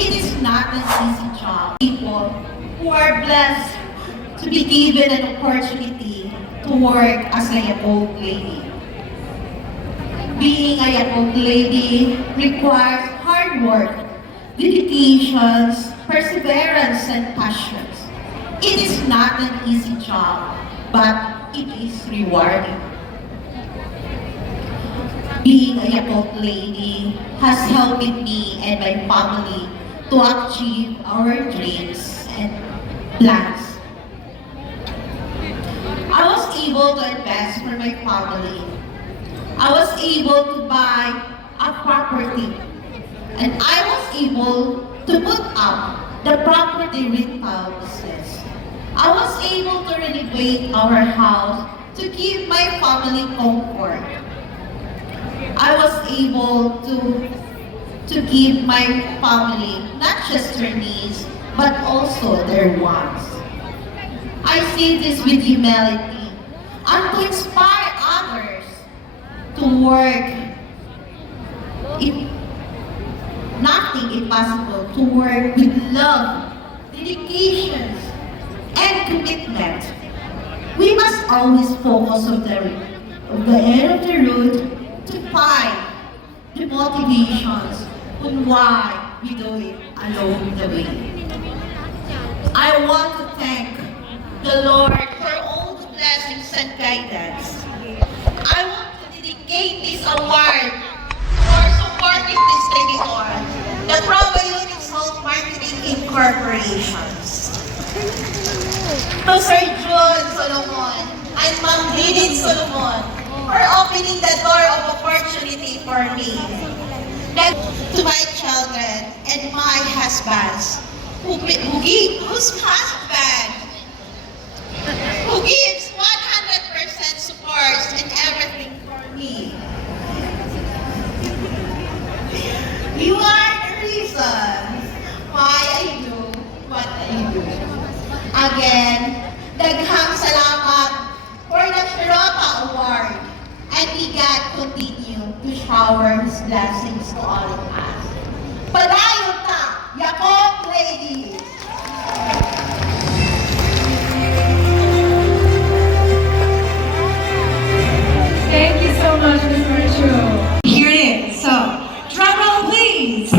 It is not an easy job. People who are blessed to be given an opportunity to work as a young lady. Being a young lady requires hard work, dedications, perseverance, and passions. It is not an easy job, but it is rewarding. Being a young lady has helped me and my family to achieve our dreams and plans. I was able to invest for my family. I was able to buy a property. And I was able to put up the property rental business. I was able to renovate our house to give my family comfort. I was able to give my family not just their needs, but also their wants. I say this with humility and to inspire others to work. If nothing is possible, to work with love, dedication, and commitment. We must always focus on the end of the road to find the motivations on why we do it along the way. I want to thank the Lord for all the blessings and guidance. I want to dedicate this award for supporting this editor, the Probiotic Salt Marketing Incorporations. To Sir John Solomon and Ma'am Lilith Solomon for opening the door of opportunity for me. Then to my children and my husbands, whose husband who gives 100% support and everything for me. You are the reason why I do what I do. Again, daghang salamat for the Shirota Award, and may God continue to shower His blessings to all of us. Padayon ta, Yakong ladies! Thank you so much, Ms. Marichu. Here it is. So, drum roll, please.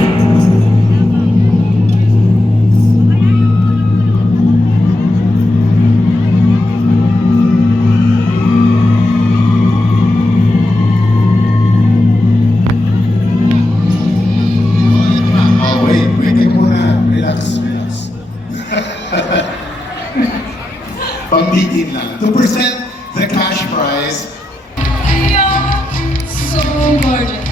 Oh, wait muna. Relax. Pambitin lang. To present the cash prize, So gorgeous.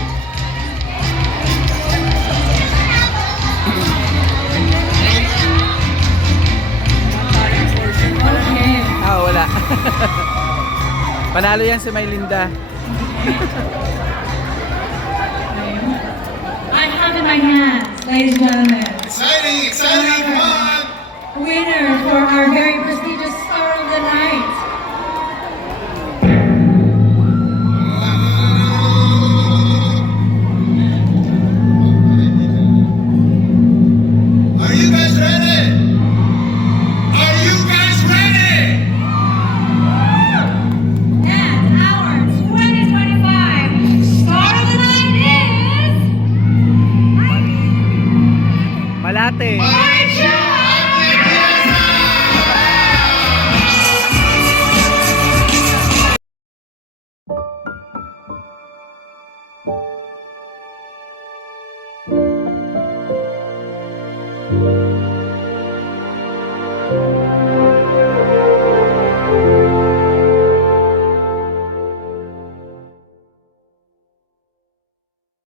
Okay. Wala. Panalo yan si Maylinda. I have in my hands, ladies and gentlemen, exciting, come on! winner for our very prestigious Star of the Night. Are you guys ready? Are you guys ready? And our 2025 Star of the Night is... Malate.